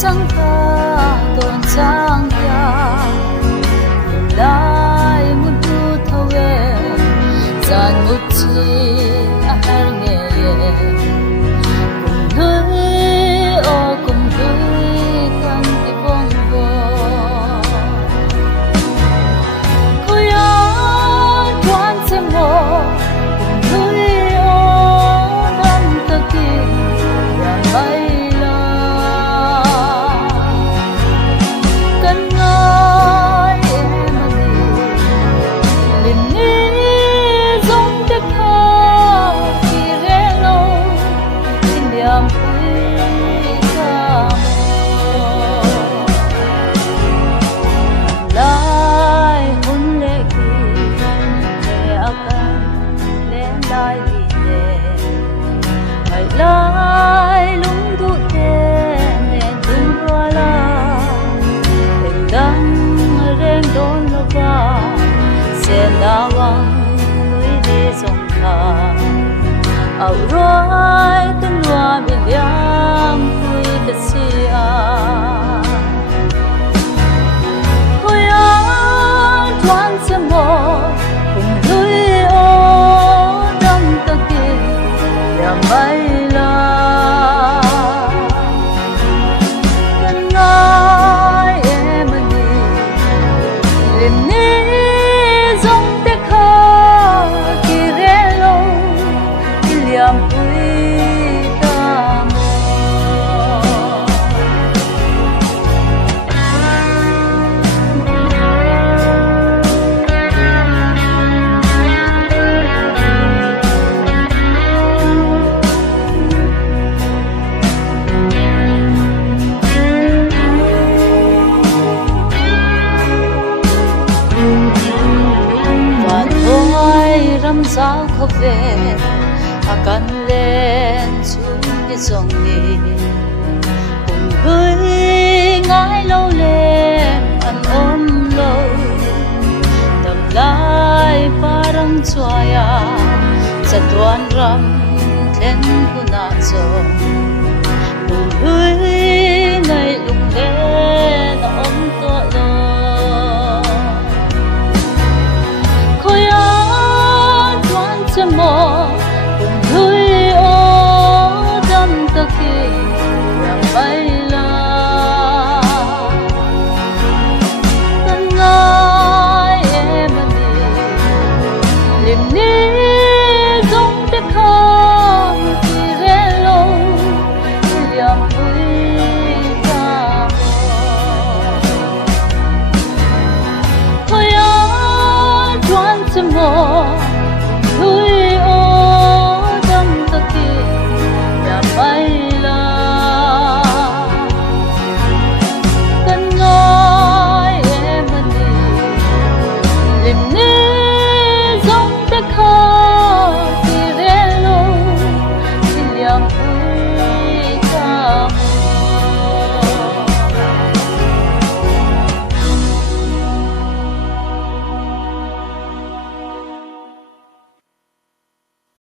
chẳng ta đồn chẳng ya lại một thu thâu về dàn một chi har nghe cùng nơi ô cùng nơi căn cái vòng vò cô ya đoán xem mò cùng nơi ô năm ta kia là bay lại lung thu tên đèn tung hoa la hình đăng rèn đón lo va sen đa vang núi đi sông thả ảo roi tung hoa biển liang vui đất sia hồi á thoáng xem mò cùng núi ô đông ta kia nhà bay sao khóc về cần lên xuống cái dòng đi cùng với ngái lâu lên ăn ôm lâu tầm lại parang choya sa tuan ram then kuna zo cùng với